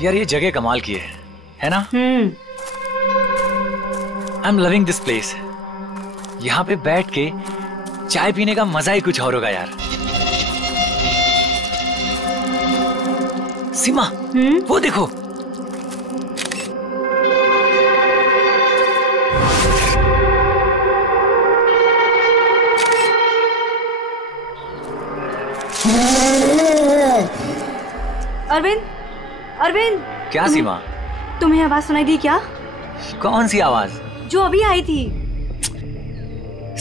यार ये जगह कमाल की है ना? I am loving this place. यहाँ पे बैठ के चाय पीने का मजा ही कुछ और होगा यार। सीमा, वो देखो। अरविंद, अरविंद। क्या सीमा? तुम्हें आवाज सुनाई दी क्या? कौन सी आवाज? जो अभी आई थी।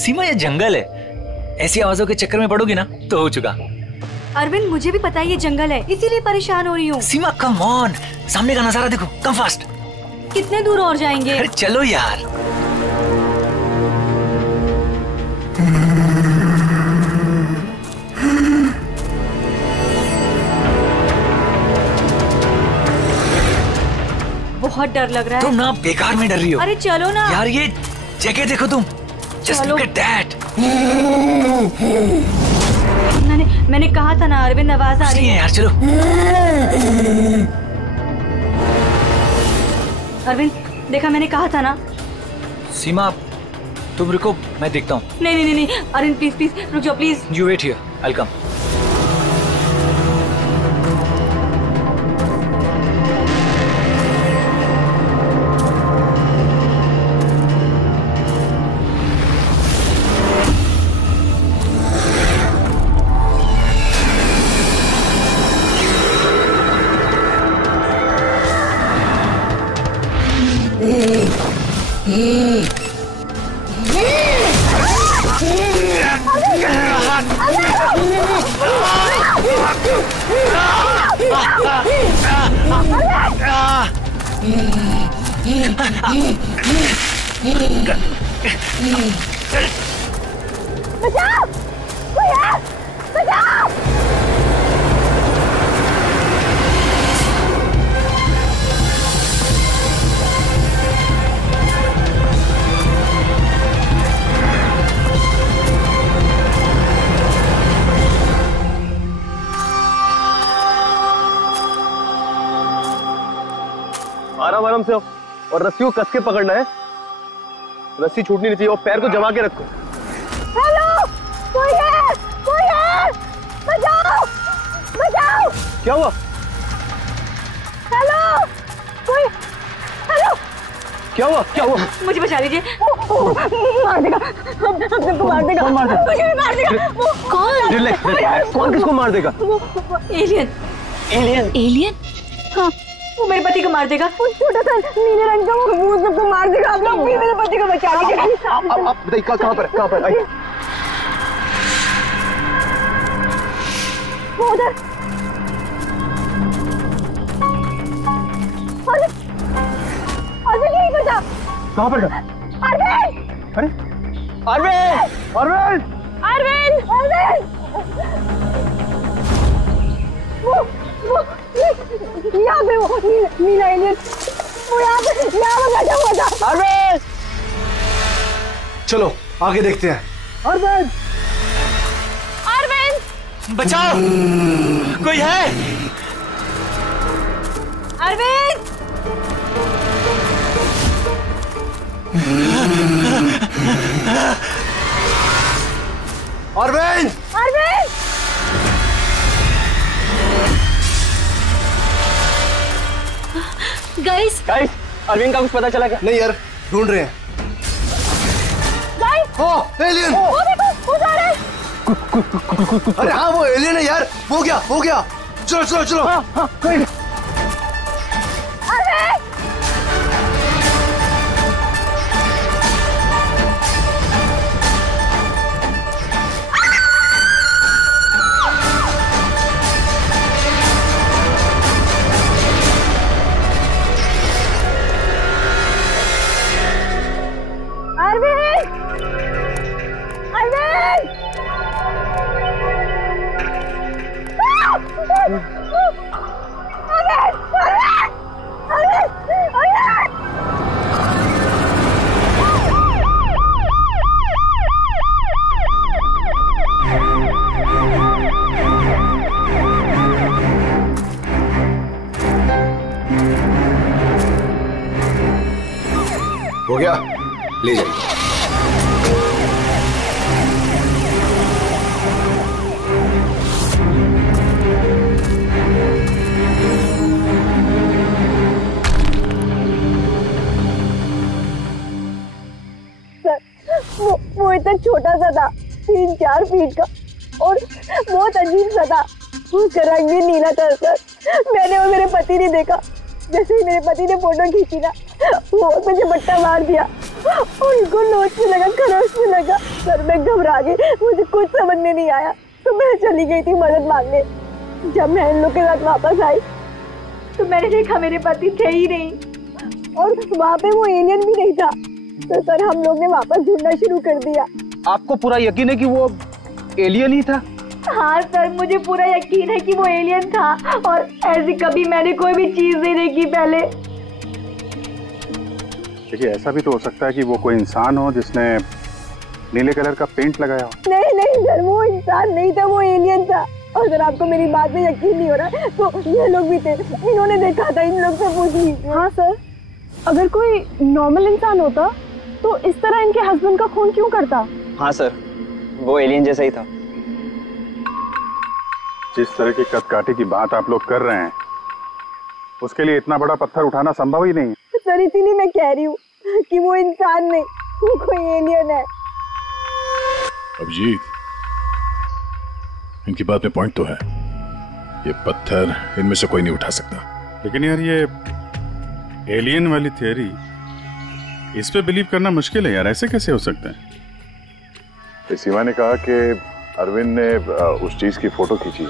सीमा ये जंगल है, ऐसी आवाजों के चक्कर में पड़ोगी ना तो हो चुका। अरविंद मुझे भी पता है ये जंगल है, इसीलिए परेशान हो रही हूँ। सीमा कम ऑन, सामने का नजारा देखो, कम फास्ट। कितने दूर और जाएंगे? अरे चलो यार। बहुत डर लग रहा है। तुम ना बेकार में डर रही हो। अरे चलो ना यार, ये जगह देखो तुम। Just look at that. मैंने कहा था ना अरविंद, आवाज आ रही है यार। चलो अरविंद, देखा मैंने कहा था ना। सीमा तुम रुको, मैं देखता हूँ। नहीं अरविंद प्लीज प्लीज रुक जाओ please. You wait here, I will come. बचाओ! कोई है! बचाओ! आराम आराम से हो और रस्सी को कस के पकड़ना है। रस्सी छूटनी नहीं चाहिए और पैर को जमा के रखो। हेलो, कोई है! कोई है! बचाओ! बचाओ! क्या हुआ? हेलो, कोई! हेलो, क्या हुआ? क्या हुआ? मुझे बचा लीजिए। मार देगा, हम सबको मार देगा। कौन मार देगा? मुझे भी मार देगा। कौन? रिलैक्स। कौन किसको मार देगा? एलियन। एलियन? एलियन? हाँ, वो मेरे पति को मार देगा। वो छोटा सा नीले रंग का वो सबको मार देगा। आप लोग भी मेरे पति को बचा लीजिए। आप बताइए कहाँ पर है? कहाँ पर? आइए। वो उधर। अरविंद यहीं पर था। कहाँ पर? अरविंद! अरे अरविंद! अरविंद! अरविंद! अरविंद! वो यहाँ पे वो नीला एलियन वो यहाँ पे बैठा हुआ था। अरविंद! चलो आगे देखते हैं। अरविंद! अरविंद! बचाओ, कोई है? अरविंद! अरविंद! अरविंद! गाइस, अरविंद का कुछ पता चला क्या? नहीं यार, ढूंढ रहे हैं। एलियन! वो देखो, वो जा रहा है। अरे हाँ, वो एलियन है यार। हो गया। चलो चलो चलो। हाँ, कोई हो गया, ले जाइए। वो इतना छोटा सा था, 3-4 फीट का, और बहुत अजीब सा था। उसका रंग भी नीला था सर। मैंने और मेरे पति ने देखा, जैसे ही मेरे पति ने फोटो खींची ना, वो मुझे बट्टा मार दिया और उनको नोच में लगा, खरोच में लगा। सर मैं घबरा गई, मुझे कुछ समझ में नहीं आया, तो मैं चली गई थी मदद मांगने। जब मैं इन लोग के साथ वापस आई तो मैंने देखा मेरे पति थे ही नहीं, और वहाँ पे वो एलियन भी नहीं था। तो सर हम लोग ने वापस ढूंढना शुरू कर दिया। आपको पूरा यकीन है कि वो एलियन ही था? हाँ सर, मुझे पूरा यकीन है कि वो एलियन था, और ऐसी कभी मैंने कोई भी चीज नहीं देखी पहले। देखिए, ऐसा भी तो हो सकता है कि वो कोई इंसान हो जिसने नीले कलर का पेंट लगाया हो। नहीं नहीं सर, वो इंसान नहीं था, वो एलियन था। और अगर आपको मेरी बात में यकीन नहीं हो रहा तो ये लोग भी थे, इन्होंने देखा था, इन लोग से पूछ लीजिए। हाँ सर, अगर कोई नॉर्मल इंसान होता तो इस तरह इनके हस्बैंड का खून क्यों करता? हाँ सर, वो एलियन जैसा ही था। जिस तरह की कदकाठी की बात आप लोग कर रहे हैं, उसके लिए इतना बड़ा पत्थर उठाना संभव ही नहीं। सर इसीलिए मैं कह रही हूँ कि वो इंसान नहीं, वो कोई एलियन है। अभिजीत, इनकी बात में पॉइंट तो है। ये पत्थर इनमें से कोई नहीं उठा सकता। लेकिन यार, ये एलियन वाली थियरी, इस पे बिलीव करना मुश्किल है यार। ऐसे कैसे हो सकता है? सीमा ने कहा कि अरविंद ने उस चीज की फोटो खींची है।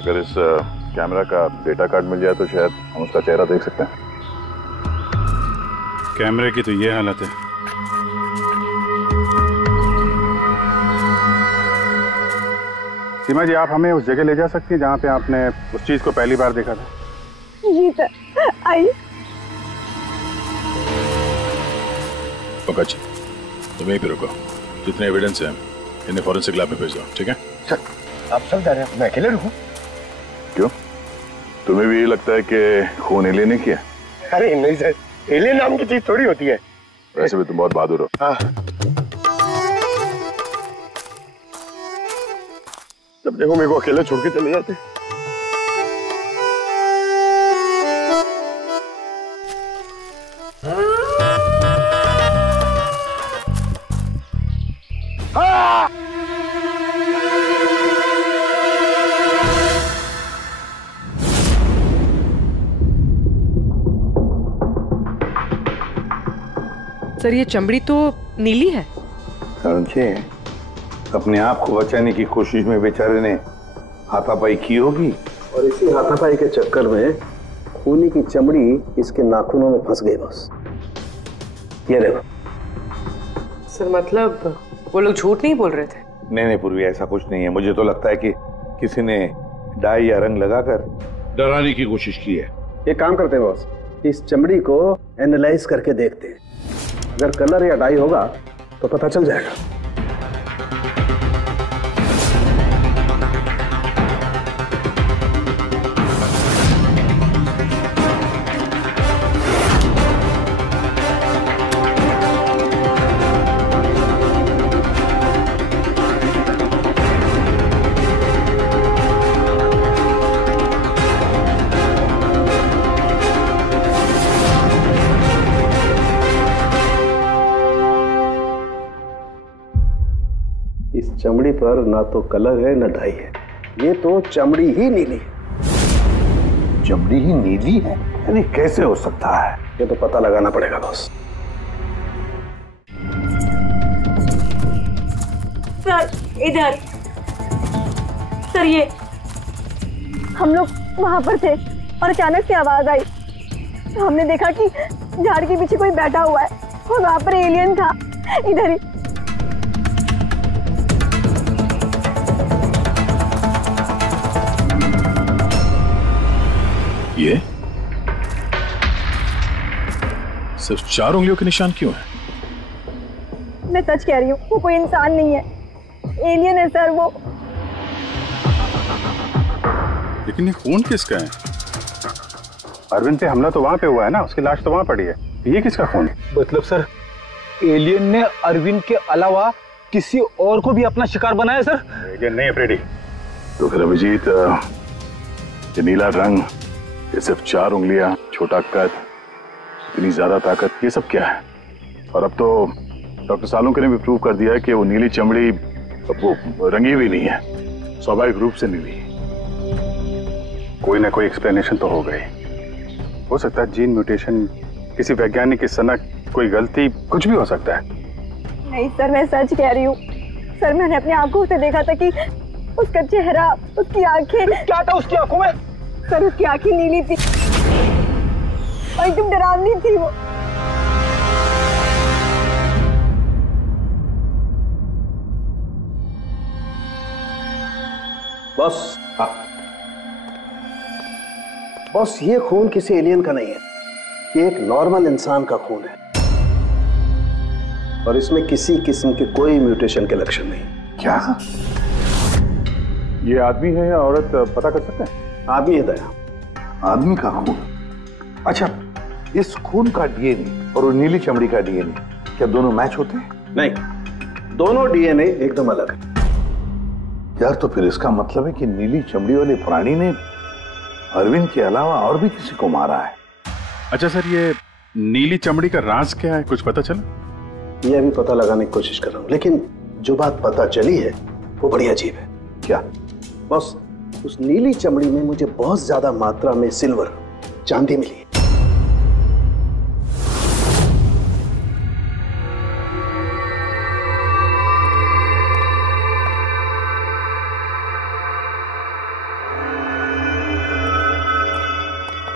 अगर इस कैमरा का डेटा कार्ड मिल जाए तो शायद हम उसका चेहरा देख सकते हैं। कैमरे की तो ये हालत है। सीमा जी, आप हमें उस जगह ले जा सकती हैं जहाँ पे आपने उस चीज को पहली बार देखा था? जी सर, आइए। पंकज, तुम यहीं पे रुको। जितने एविडेंस हैं इन्हें फॉरेंसिक लैब में भेज दो, ठीक है? सर, आप सब जा रहे हैं, मैं अकेले रुकूं? क्यों, तुम्हें भी ये लगता है कि खून एलियन ने किया? अरे नहीं सर, एलियन नाम की चीज थोड़ी होती है। वैसे भी तुम बहुत बहादुर हो। हाँ, जब देखो मेरे को अकेले छोड़ के चले जाते। सर, ये चमड़ी तो नीली है। समझे, अपने आप को बचाने की कोशिश में बेचारे ने हाथापाई की होगी, और इसी हाथापाई के चक्कर में खूनी की चमड़ी इसके नाखूनों में फंस गई। बस ये देखो। सर मतलब वो लोग झूठ नहीं बोल रहे थे? नहीं पूर्वी, ऐसा कुछ नहीं है। मुझे तो लगता है कि किसी ने डाई या रंग लगाकर डराने की कोशिश की है। एक काम करते हैं बॉस, इस चमड़ी को एनालाइज करके देखते हैं। अगर कलर या डाई होगा तो पता चल जाएगा। चमड़ी पर ना तो कलर है ना डाई है, ये तो चमड़ी ही नीली है। चमड़ी ही नीली है? यानी कैसे हो सकता है? ये तो पता लगाना पड़ेगा बॉस। सर इधर। सर ये हम लोग वहां पर थे और अचानक से आवाज आई। हमने देखा कि झाड़ के पीछे कोई बैठा हुआ है और वहां पर एलियन था, इधर ही। ये सिर्फ 4 उंगलियों के निशान क्यों है? मैं सच कह रही हूँ, वो कोई इंसान नहीं है, एलियन है सर वो। लेकिन ये खून किसका है? अरविंद पे हमला तो वहां पे हुआ है ना, उसकी लाश तो वहां पड़ी है। ये किसका खून है? मतलब सर, एलियन ने अरविंद के अलावा किसी और को भी अपना शिकार बनाया सर। एलियन नहीं है फ्रेडी। तो फिर अभिजीत, ये नीला रंग, ये सिर्फ 4 उंगलियां, छोटा कद, इतनी ज्यादा ताकत, ये सब क्या है? और अब तो डॉक्टर सालुंके ने भी प्रूव कर दिया है कि वो नीली चमड़ी वो रंगी हुई नहीं है, स्वाभाविक रूप से नीली। कोई ना कोई एक्सप्लेनेशन तो हो गई। हो सकता है जीन म्यूटेशन, किसी वैज्ञानिक की सनक, कोई गलती, कुछ भी हो सकता है। नहीं सर, मैं सच कह रही हूँ सर। मैंने अपनी आंखों से देखा था कि उसका चेहरा, उसकी आंखें। क्या था उसकी आंखों में? सर उसकी आंखें नीली थी और एकदम डरावनी थी वो। बॉस, बॉस, ये खून किसी एलियन का नहीं है, ये एक नॉर्मल इंसान का खून है और इसमें किसी किस्म के कोई म्यूटेशन के लक्षण नहीं। क्या ये आदमी है या औरत पता कर सकते हैं? आदमी है दया। आदमी का खून? अच्छा, इस खून का डीएनए और नीली चमड़ी का डीएनए क्या दोनों मैच होते हैं? नहीं, दोनों डीएनए एकदम अलग है। यार, तो फिर इसका मतलब है कि नीली चमड़ी वाले प्राणी ने अरविंद के अलावा और भी किसी को मारा है। अच्छा सर, ये नीली चमड़ी का राज क्या है, कुछ पता चला? ये अभी पता लगाने की कोशिश कर रहा हूं, लेकिन जो बात पता चली है वो बड़ी अजीब है। क्या? बस उस नीली चमड़ी में मुझे बहुत ज्यादा मात्रा में सिल्वर, चांदी मिली है।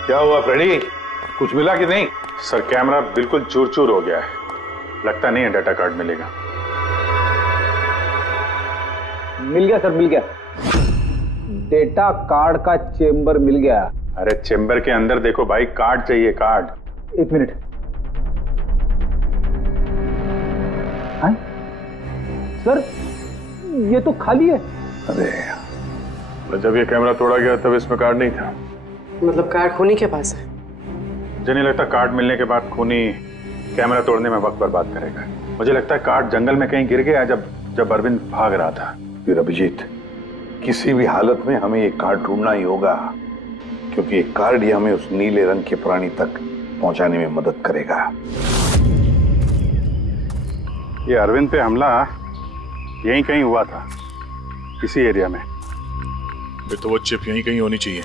क्या हुआ फ्रेडी, कुछ मिला कि नहीं? सर, कैमरा बिल्कुल चूर चूर हो गया है, लगता नहीं है डाटा कार्ड मिलेगा। मिल गया सर, मिल गया। डेटा कार्ड का चेंबर मिल गया। अरे चेंबर के अंदर देखो भाई, कार्ड चाहिए, कार्ड। 1 मिनट। हाँ? सर ये तो खाली है। अरे जब ये कैमरा तोड़ा गया तब इसमें कार्ड नहीं था। मतलब कार्ड खूनी के पास है? मुझे नहीं लगता कार्ड मिलने के बाद खूनी कैमरा तोड़ने में वक्त बर्बाद करेगा। मुझे लगता है कार्ड जंगल में कहीं गिर गया जब अरविंद भाग रहा था। फिर अभिजीत, किसी भी हालत में हमें ये कार्ड ढूंढना ही होगा, क्योंकि ये कार्ड ही हमें उस नीले रंग के प्राणी तक पहुंचाने में मदद करेगा। ये अरविंद पे हमला यहीं कहीं हुआ था, इसी एरिया में। फिर तो वो चिप यहीं कहीं होनी चाहिए।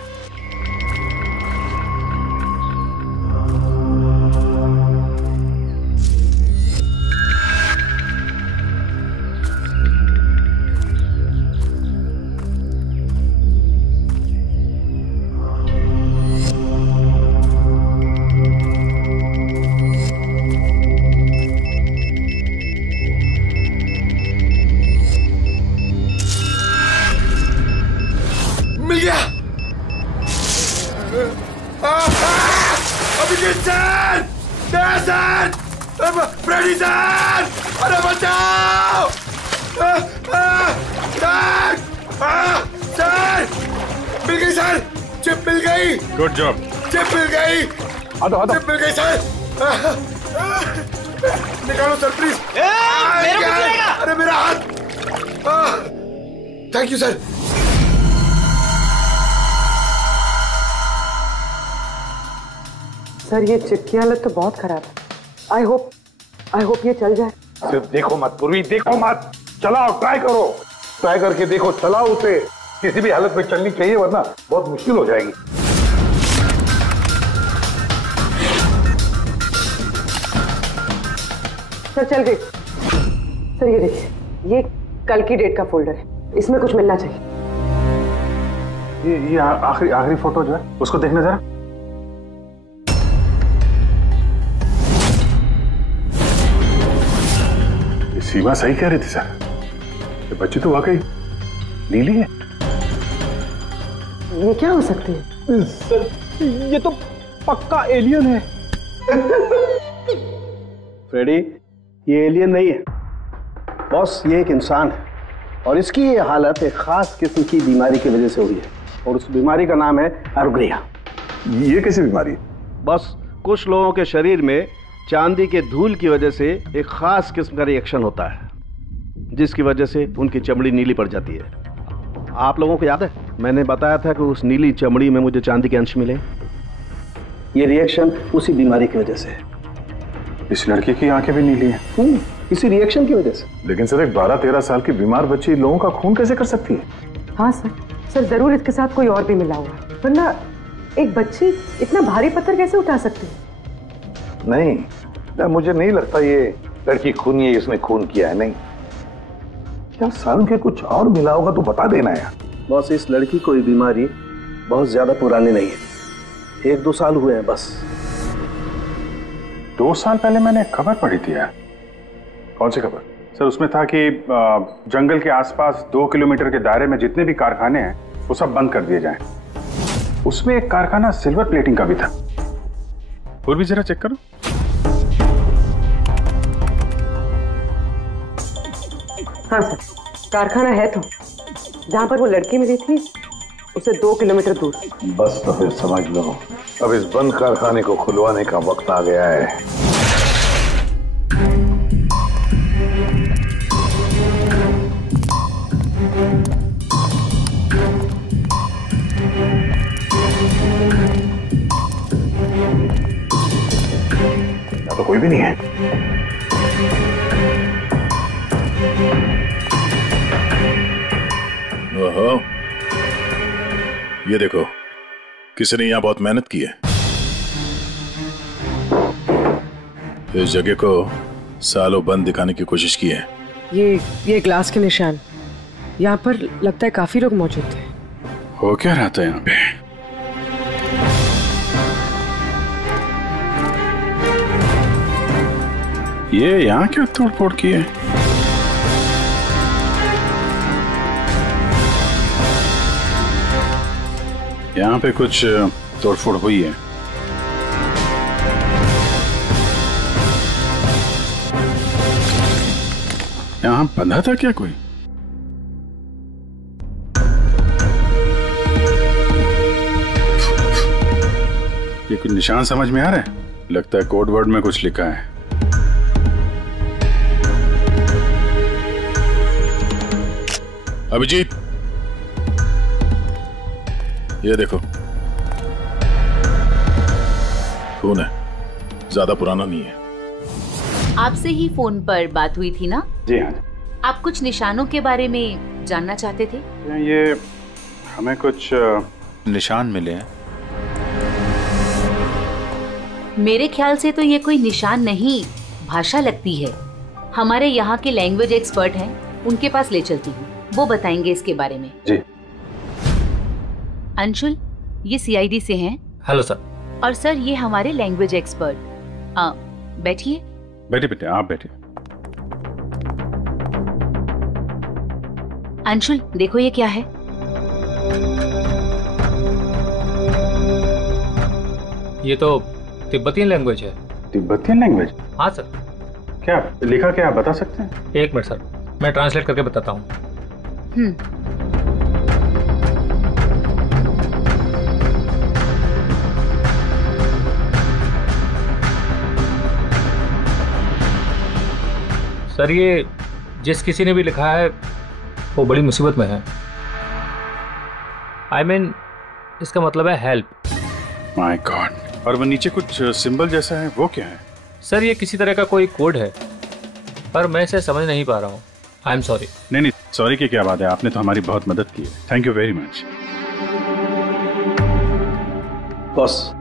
Good job. चिप मिल गई। चिप मिल गई सर। निकालो सर प्लीज। अरे मेरा हाथ। Thank you sir. सर ये चिप की हालत तो बहुत खराब है। आई होप ये चल जाए। सिर्फ देखो मत पूर्वी, देखो मत, चलाओ, ट्राई करो, ट्राई करके देखो, चलाओ उसे। किसी भी हालत में चलनी चाहिए, वरना बहुत मुश्किल हो जाएगी। सर चल गई। सर ये देखिए, ये कल की डेट का फोल्डर है, इसमें कुछ मिलना चाहिए। ये आखिरी फोटो जो है उसको देखना जरा। सीमा सही कह रही थी सर, ये बच्ची तो वाकई नीली है। ये क्या हो सकती है? सर ये तो पक्का एलियन है। फ्रेडी, ये एलियन नहीं है बॉस, ये एक इंसान है और इसकी ये हालत एक खास किस्म की बीमारी की वजह से हुई है और उस बीमारी का नाम है अरुग्रिया। ये कैसी बीमारी है? बस कुछ लोगों के शरीर में चांदी के धूल की वजह से एक खास किस्म का रिएक्शन होता है, जिसकी वजह से उनकी चमड़ी नीली पड़ जाती है। आप लोगों को याद है मैंने बताया था कि उस नीली चमड़ी में मुझे चांदी के अंश मिले? ये रिएक्शन उसी बीमारी की वजह से है। इस लड़की की आंखें भी नीली हैं। इसी रिएक्शन की वजह से। लेकिन सर एक 12-13 साल की बीमार बच्ची लोगों का खून कैसे कर सकती है? हाँ सर जरूर इसके साथ कोई और भी मिला हुआ है, वरना एक बच्ची इतना भारी पत्थर कैसे उठा सकती है? नहीं यार, मुझे नहीं लगता ये लड़की खूनी है, इसने खून किया है। नहीं यार, साल के कुछ और मिला होगा तो बता देना यार। बॉस, इस लड़की को ये बीमारी बहुत ज्यादा पुरानी नहीं है, 1-2 साल हुए हैं बस। 2 साल पहले मैंने खबर पढ़ी थी यार। कौन सी खबर? सर उसमें था कि जंगल के आसपास 2 किलोमीटर के दायरे में जितने भी कारखाने हैं वो सब बंद कर दिए जाएं। उसमें एक कारखाना सिल्वर प्लेटिंग का भी था। और भी जरा चेक करो। हाँ सर, कारखाना है तो जहाँ पर वो लड़की मिली थी उसे 2 किलोमीटर दूर। बस तो फिर समझ लो, अब इस बंद कारखाने को खुलवाने का वक्त आ गया है। तो कोई भी नहीं है। ओहो, ये देखो, किसी ने यहां बहुत मेहनत की है। इस जगह को सालों बंद दिखाने की कोशिश की है। ये ग्लास के निशान, यहाँ पर लगता है काफी लोग मौजूद थे। हो क्या रहा था यहाँ पे? ये यहाँ क्या तोड़फोड़ की है? यहाँ पे कुछ तोड़फोड़ हुई है। यहाँ बंधा था क्या कोई? ये कुछ निशान समझ में आ रहा है? लगता है कोड वर्ड में कुछ लिखा है। अभिजीत, ये देखो, खून है, ज्यादा पुराना नहीं है। आपसे ही फोन पर बात हुई थी ना? जी हाँ। आप कुछ निशानों के बारे में जानना चाहते थे? ये हमें कुछ निशान मिले हैं। मेरे ख्याल से तो ये कोई निशान नहीं, भाषा लगती है। हमारे यहाँ के लैंग्वेज एक्सपर्ट हैं, उनके पास ले चलती हूँ, वो बताएंगे इसके बारे में। जी। अंशुल, ये सीआईडी से हैं। Hello sir. और सर, ये हमारे लैंग्वेज एक्सपर्ट। बैठिए। बैठिए बेटे, आप बैठिए। अंशुल, देखो ये क्या है। ये तो तिब्बतियन लैंग्वेज है। Tibetan language? हाँ सर। क्या लिखा, क्या आप बता सकते हैं? 1 मिनट सर, मैं ट्रांसलेट करके बताता हूँ। सर, ये जिस किसी ने भी लिखा है वो बड़ी मुसीबत में है। I mean, इसका मतलब है हेल्प। My God. और वो नीचे कुछ सिंबल जैसा है, वो क्या है? सर, ये किसी तरह का कोई कोड है, पर मैं इसे समझ नहीं पा रहा हूँ। I am sorry. नहीं, सॉरी की क्या बात है, आपने तो हमारी बहुत मदद की है। Thank you very much. Boss,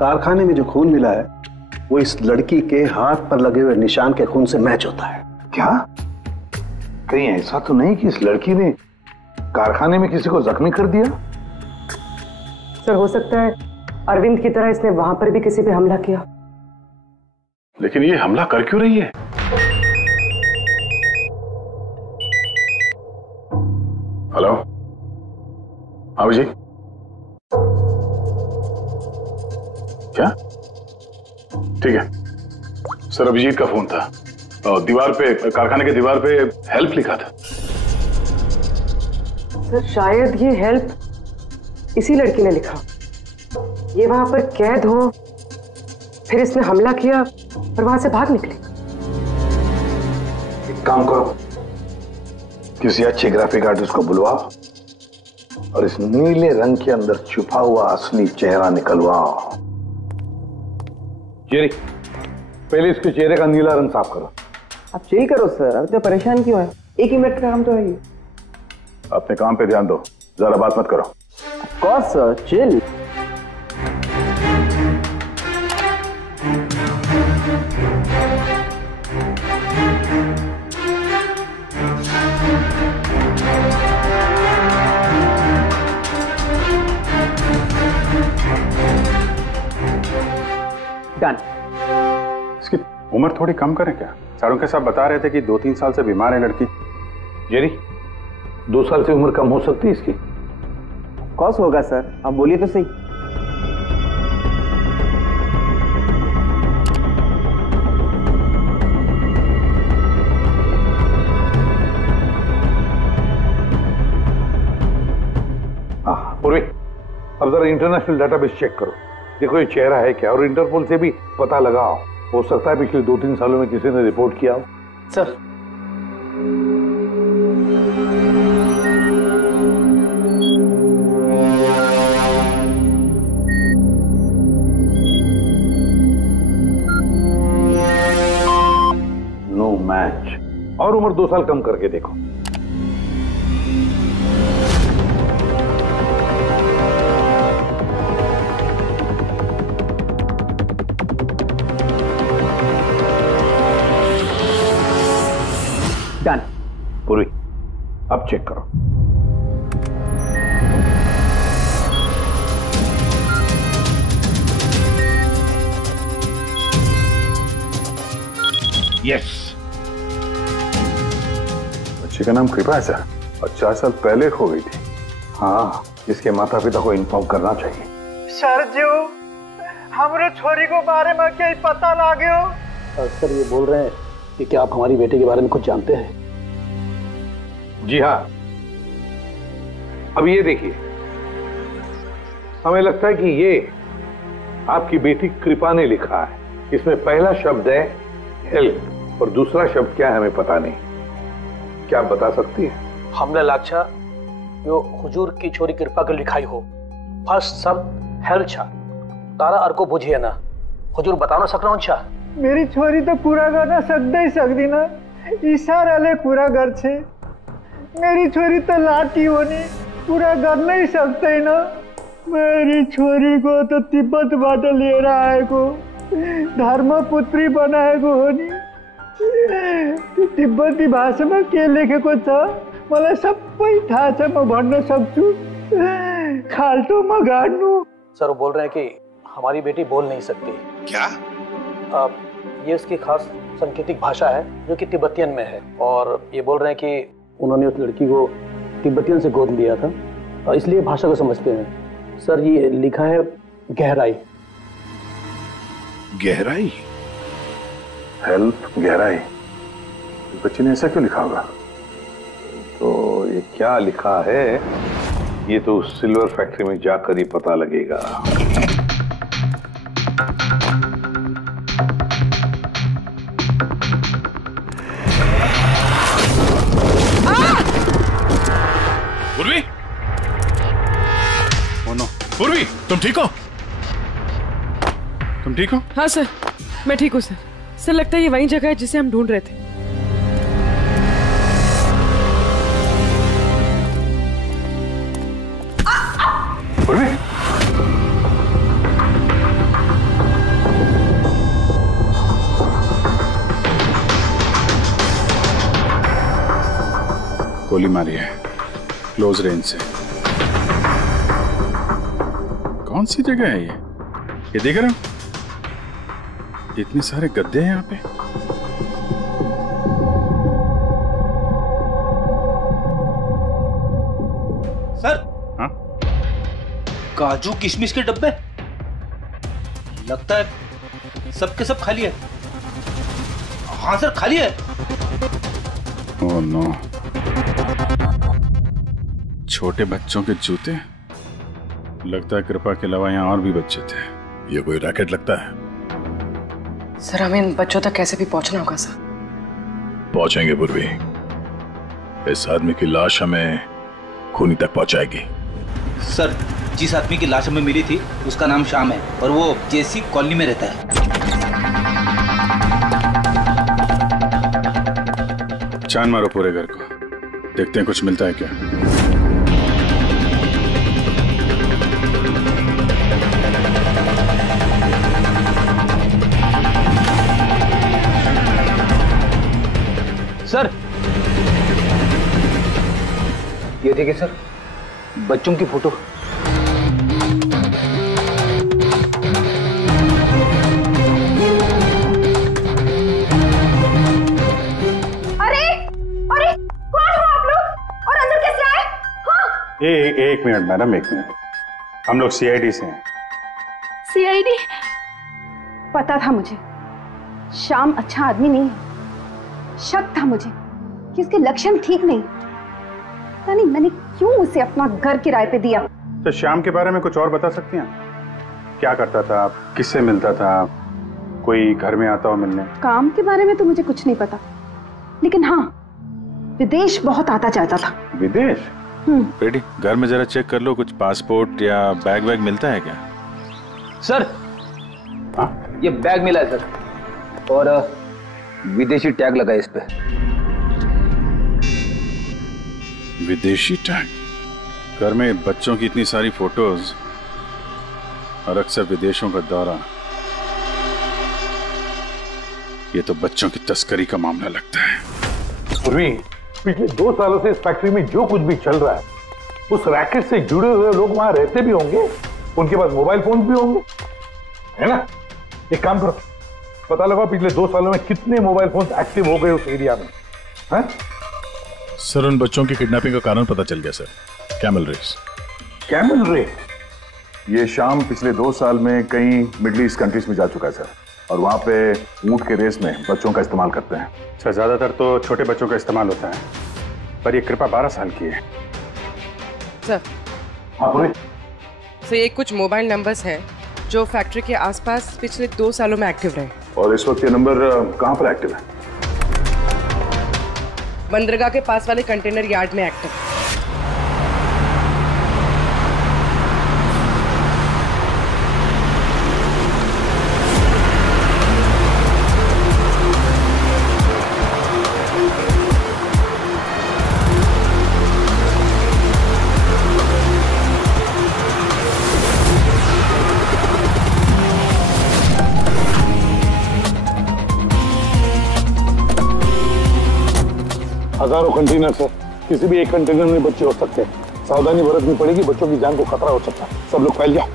कारखाने में जो खून मिला है वो इस लड़की के हाथ पर लगे हुए निशान के खून से मैच होता है। क्या? कहीं ऐसा तो नहीं कि इस लड़की ने कारखाने में किसी को जख्मी कर दिया? सर, हो सकता है अरविंद की तरह इसने वहां पर भी किसी पे हमला किया। लेकिन ये हमला कर क्यों रही है? हेलो, अभिजीत? क्या? ठीक है सर, अभिजीत का फोन था। दीवार पे, कारखाने के दीवार पे हेल्प लिखा था। सर, शायद ये हेल्प इसी लड़की ने लिखा। ये वहां पर कैद हो फिर इसने हमला किया और वहां से भाग निकले। एक काम करो, किसी अच्छे ग्राफिक आर्टिस्ट को बुलवाओ और इस नीले रंग के अंदर छुपा हुआ असली चेहरा निकलवाओ। जेरी, पहले इसके चेहरे का नीला रंग साफ करो। आप चिल करो सर, अब तो परेशान क्यों है? 1 ही मिनट का काम तो है ये। अपने काम पे ध्यान दो, ज्यादा बात मत करो। Of course sir, chill. Done. इसकी उम्र थोड़ी कम करें क्या? चारों के साथ बता रहे थे कि 2-3 साल से बीमार है लड़की। जेरी, 2 साल से उम्र कम हो सकती है इसकी? कौस होगा सर, आप बोलिए तो सही। पूर्वी, अब जरा इंटरनेशनल डाटाबेस चेक करो, देखो ये चेहरा है क्या, और इंटरपोल से भी पता लगाओ। हो सकता है पिछले 2-3 सालों में किसी ने रिपोर्ट किया हो। Sir no match. और उम्र 2 साल कम करके देखो। डन। पूरी, अब चेक करो। यस। बच्ची का नाम कृपा है सर, और 4 साल पहले खो गई थी। हाँ, इसके माता पिता को इन्फॉर्म करना चाहिए। सर जी, हमारे छोरी को बारे में क्या पता लागे हो? सर ये बोल रहे हैं कि क्या आप हमारी बेटे के बारे में कुछ जानते हैं? जी हाँ। अब ये देखिए, हमें लगता है कि ये आपकी बेटी कृपा ने लिखा है। इसमें पहला शब्द है हेल्प और दूसरा शब्द क्या है हमें पता नहीं। क्या आप बता सकती है? हमने लाक्षा यो हुजूर की छोरी कृपा के लिखाई हो। फर्स्ट शब्द हेल्प छा, तारा अर्को बुझिए ना। हुजूर बता ना सक रहा हूँ छा। मेरी छोरी तो पूरा करना सकते ही सकती ना, इशारा ले पूरा घर छे। मेरी छोरी तो लाठी होनी पूरा कर नहीं सकते ना। मेरी छोरी को तो तिब्बत बाटे ले रहा है को धर्मपुत्री बनाए को होनी। तिब्बती भाषा में के लेखे को छ मलाई सबै थाहा छ, म भन्न सक्छु। खाल्टो म गाड्नु। सर वो बोल रहे हैं कि हमारी बेटी बोल नहीं सकती। क्या? ये उसकी खास सांकेतिक भाषा है जो कि तिब्बतियन में है, और ये बोल रहे हैं कि उन्होंने उस लड़की को तिब्बतियन से गोद लिया था, इसलिए भाषा को समझते हैं। सर ये लिखा है गहराई। गहराई? हेल्प गहराई? बच्ची ने ऐसा क्यों लिखा होगा? तो ये क्या लिखा है ये तो सिल्वर फैक्ट्री में जाकर ही पता लगेगा। पूर्वी, पूर्वी, तुम ठीक हो? तुम ठीक हो? हाँ सर, मैं ठीक हूँ सर। सर लगता है ये वही जगह है जिसे हम ढूंढ रहे थे। पूर्वी, गोली मारी है क्लोज रेंज से। कौन सी जगह है ये देख रहे हो? इतने सारे गद्दे हैं यहाँ पे। सर। हाँ? काजू किशमिश के डब्बे लगता है सबके सब खाली है। हाँ सर खाली है। ओह नो, छोटे बच्चों के जूते। लगता है कृपा के अलावा यहाँ और भी बच्चे थे। ये कोई रैकेट लगता है। सर हमें इन बच्चों तक कैसे भी पहुंचना होगा सर। पहुंचेंगे पूर्वी। इस आदमी की लाश हमें खूनी तक पहुंचाएगी। सर जिस आदमी की लाश हमें मिली थी उसका नाम श्याम है और वो जेसी कॉलोनी में रहता है। छान मारो पूरे घर को, देखते हैं कुछ मिलता है क्या। सर ये देखिए सर, बच्चों की फोटो। एक मिनट मैडम, एक मिनट। हम लोग सीआईडी से हैं। सीआईडी? पता था मुझे श्याम अच्छा आदमी नहीं है। शक था मुझे कि उसके लक्षण ठीक नहीं। पता नहीं मैंने क्यों उसे अपना घर किराए पे दिया। तो श्याम के बारे में कुछ और बता सकती हैं? क्या करता था, किससे मिलता था, कोई घर में आता हो मिलने? काम के बारे में तो मुझे कुछ नहीं पता, लेकिन हाँ विदेश बहुत आता जाता था। विदेश? बेटी घर में जरा चेक कर लो, कुछ पासपोर्ट या बैग वैग मिलता है क्या? सर ये बैग मिला है सर, और विदेशी टैग लगा है इस पे। विदेशी टैग? घर में बच्चों की इतनी सारी फोटोज और अक्सर विदेशों का दौरा, ये तो बच्चों की तस्करी का मामला लगता है। पूर्वी, पिछले 2 सालों से इस फैक्ट्री में जो कुछ भी चल रहा है, उस रैकेट से जुड़े हुए लोग वहां रहते भी होंगे, उनके पास मोबाइल फोन भी होंगे, है ना? एक काम करो, पता लगाओ पिछले 2 सालों में कितने मोबाइल फोन एक्टिव हो गए उस एरिया में। है? सर उन बच्चों की किडनैपिंग का कारण पता चल गया sir, camel race. Camel race? ये शाम पिछले 2 साल में कई मिडिल ईस्ट कंट्रीज में जा चुका है सर, और वहां पे ऊंट के रेस में बच्चों का इस्तेमाल करते हैं। सर ज्यादातर तो छोटे बच्चों का इस्तेमाल होता है, पर ये कृपा 12 साल की है। सर सर ये कुछ मोबाइल नंबर्स हैं जो फैक्ट्री के आसपास पिछले 2 सालों में एक्टिव रहे। और इस वक्त ये नंबर कहां पर एक्टिव है? बंदरगाह के पास वाले कंटेनर यार्ड में एक्टिव। हजारों कंटेनर सर, किसी भी एक कंटेनर में बच्चे हो सकते हैं। सावधानी बरतनी पड़ेगी, बच्चों की जान को खतरा हो सकता है। सब लोग फैल जाओ।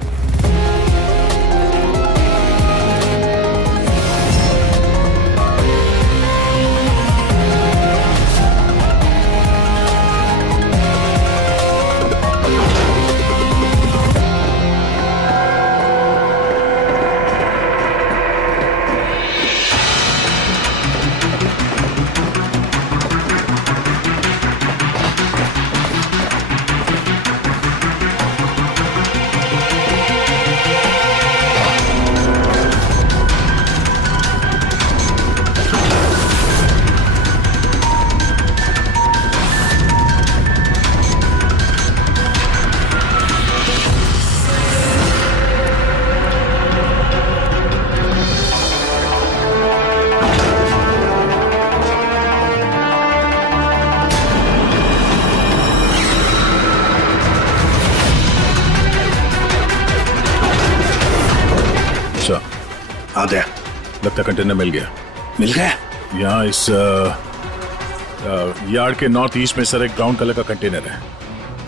लगता कंटेनर मिल गया। मिल गया? यहाँ इस यार्ड के नॉर्थ ईस्ट में सर एक ब्राउन कलर का कंटेनर है,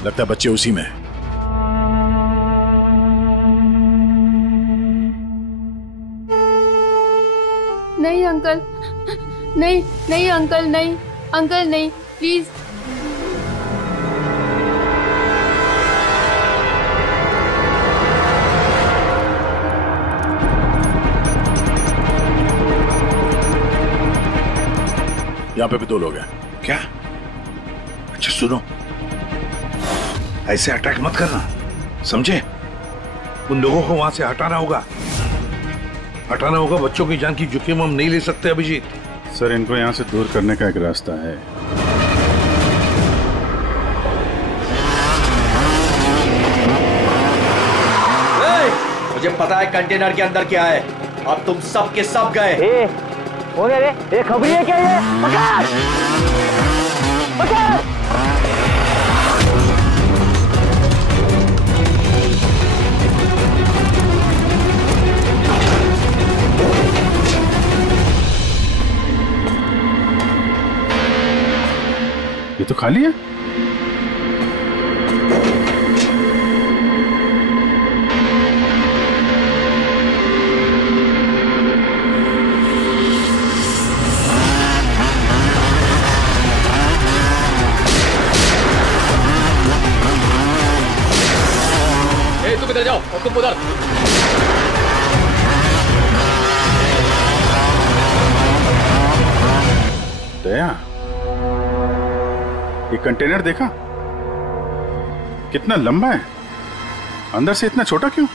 लगता है बच्चे उसी में है। नहीं अंकल, नहीं नहीं अंकल, नहीं अंकल, नहीं प्लीज। यहाँ पे भी 2 लोग हैं। क्या? अच्छा सुनो, ऐसे अटैक मत करना, समझे? उन लोगों को वहां से हटाना होगा। हटाना होगा। बच्चों की जान की जोखिम हम नहीं ले सकते अभिजीत। सर, इनको यहाँ से दूर करने का एक रास्ता है। मुझे पता है कंटेनर के अंदर क्या है। अब तुम सब के सब गए। कौन है रे? ये खबरी है क्या ये? पकड़! पकड़! ये तो खाली है। तुम इधर जाओ और तुम उधर। दया, ये कंटेनर देखा कितना लंबा है, अंदर से इतना छोटा क्यों?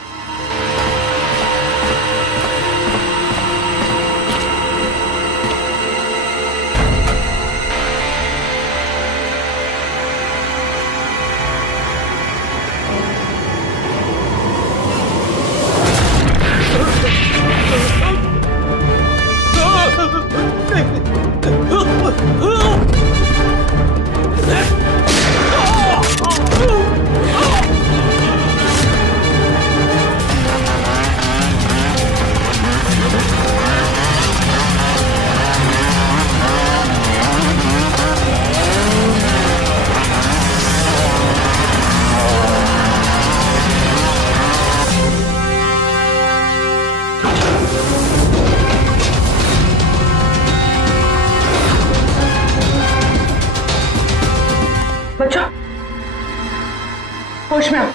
होश में आओ।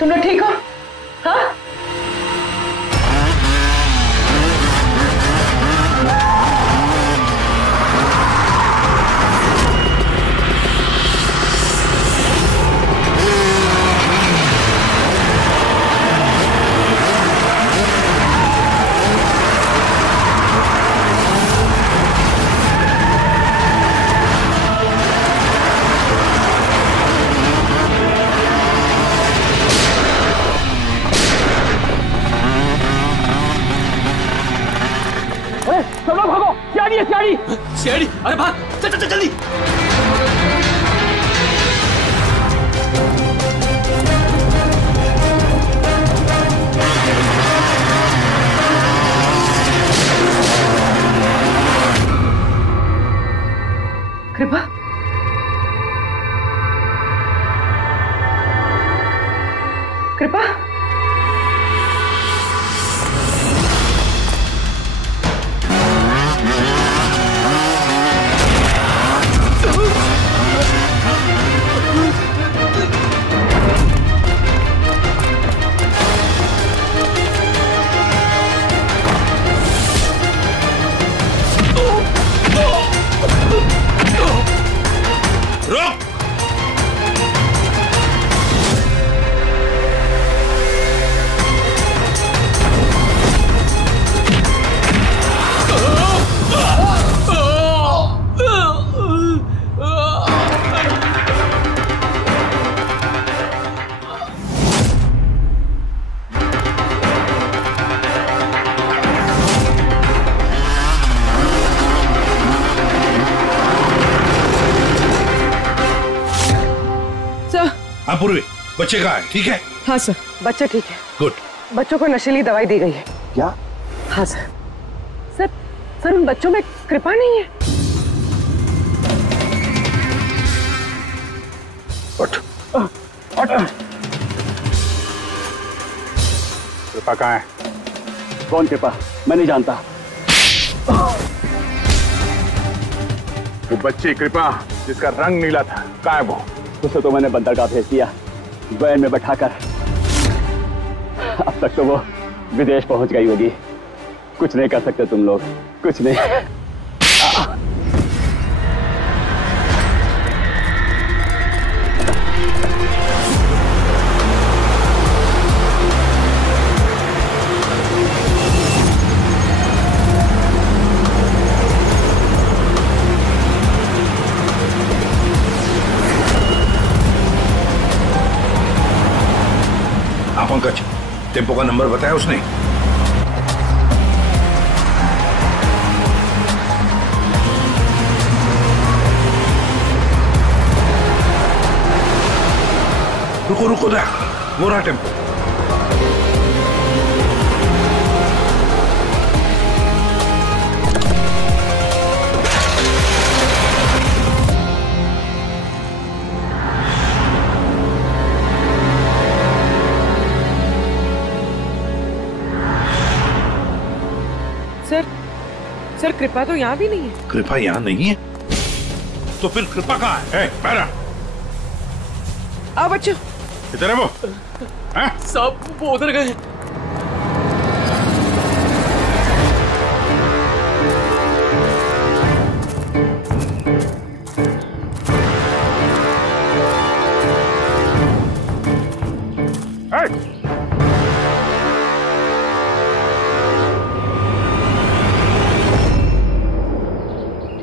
तुम लोग ठीक हो? हाँ? सब लोग भागो, सियाड़ी है सियाड़ी। सियाड़ी, अरे भाग, चल चल चल जल्दी। कृपा, कृपा, पूर्वी, बच्चे कहाँ है? ठीक है? हाँ सर, बच्चे ठीक है। गुड। बच्चों को नशीली दवाई दी गई है। क्या? हाँ सर। सर, सर उन बच्चों में कृपा नहीं है। उठ। कृपा कहाँ है? कौन कृपा? मैं नहीं जानता। वो बच्ची कृपा जिसका रंग नीला था, कहाँ है वो? उसे तो मैंने बंदरगाह भेज दिया, वैन में बैठाकर। अब तक तो वो विदेश पहुंच गई होगी। कुछ नहीं कर सकते तुम लोग, कुछ नहीं। पंकज, टेम्पो का नंबर बताया उसने? रुको रुको ना, वो रहा टेम्पो। सर कृपा तो यहाँ भी नहीं है। कृपा यहाँ नहीं है? तो फिर कृपा कहाँ है? पैरा आ बच्चों, इधर है वो। सब वो उधर गए।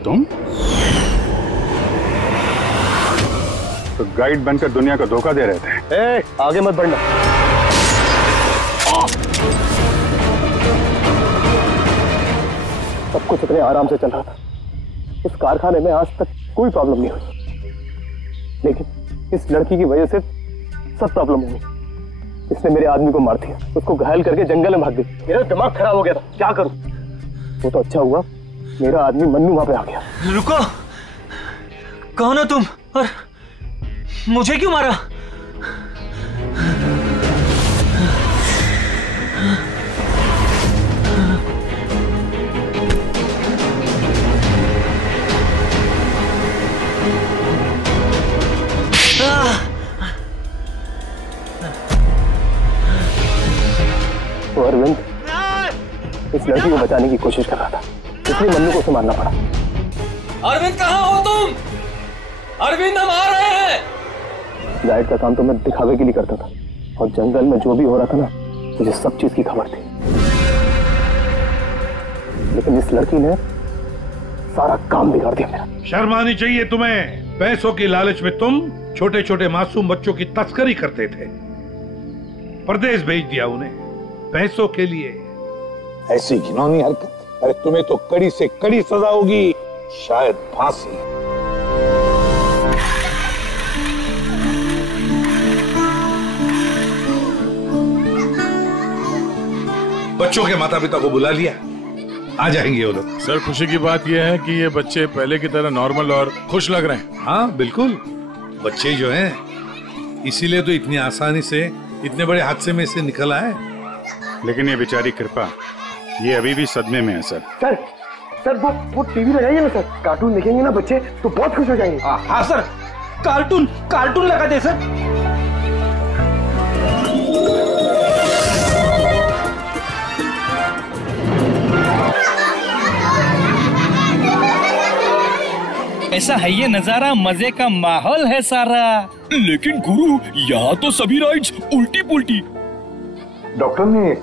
तुम तो गाइड बनकर दुनिया को धोखा दे रहे थे। आगे मत बढ़ना। सब कुछ इतने आराम से चल रहा था। इस कारखाने में आज तक कोई प्रॉब्लम नहीं हुई, लेकिन इस लड़की की वजह से सब प्रॉब्लम हुई। इसने मेरे आदमी को मार दिया, उसको घायल करके जंगल में भाग गई। मेरा दिमाग खराब हो गया था, क्या करूं? वो तो अच्छा हुआ मेरा आदमी मन्नू वहां पे आ गया। रुको, कौन हो तुम और मुझे क्यों मारा? तो अरविंद इस लड़की को बचाने की कोशिश कर रहा था, इसलिए मन्नू को उसे मारना पड़ा। अरविंद कहाँ हो तुम? अरविंद हम आ रहे हैं। गाइड का काम तो मैं दिखावे के लिए करता था, और जंगल में जो भी हो रहा था ना, मुझे सब चीज की खबर थी। लेकिन इस लड़की ने सारा काम बिगाड़ दिया मेरा। शर्म आनी चाहिए तुम्हें। पैसों की लालच में तुम छोटे छोटे मासूम बच्चों की तस्करी करते थे, परदेश भेज दिया उन्हें पैसों के लिए। ऐसी घिनौनी हरकत, अरे तुम्हें तो कड़ी से कड़ी सजा होगी, शायद फांसी। बच्चों के माता पिता को बुला लिया, आ जाएंगे वो लोग। सर खुशी की बात यह है कि ये बच्चे पहले की तरह नॉर्मल और खुश लग रहे हैं। हाँ बिल्कुल, बच्चे जो हैं इसीलिए तो इतनी आसानी से इतने बड़े हादसे में से निकल आए। लेकिन ये बेचारी कृपा, ये अभी भी सदमे में है सर। सर वो टीवी लगाइए ना सर, कार्टून देखेंगे ना बच्चे तो बहुत खुश हो जाएंगे। हाँ सर, कार्टून लगा दे सर। ऐसा है ये नजारा, मजे का माहौल है सारा। लेकिन गुरु यहाँ तो सभी राइड्स उल्टी पुल्टी। डॉक्टर ने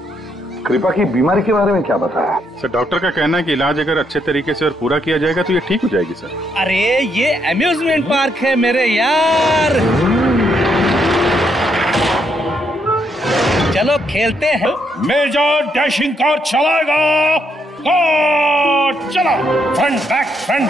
कृपा की बीमारी के बारे में क्या बताया? सर डॉक्टर का कहना है कि इलाज अगर अच्छे तरीके से और पूरा किया जाएगा तो ये ठीक हो जाएगी सर। अरे ये अम्यूजमेंट पार्क है मेरे यार, चलो खेलते हैं। मेजर डैशिंग कार चलाएगा, कार चला, फ्रंट बैक फ्रंट।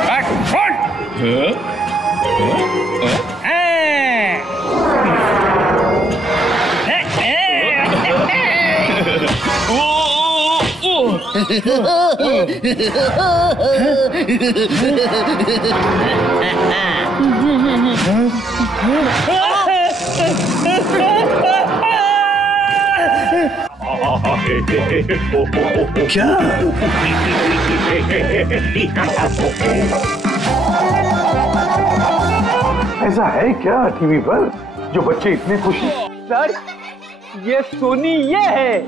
क्या? ऐसा है क्या टीवी पर जो बच्चे इतने खुश हैं? सर ये सोनी ये है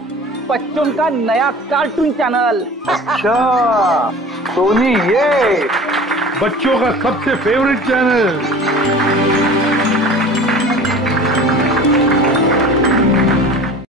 बच्चों का नया कार्टून चैनल। अच्छा सोनी ये बच्चों का सबसे फेवरेट चैनल।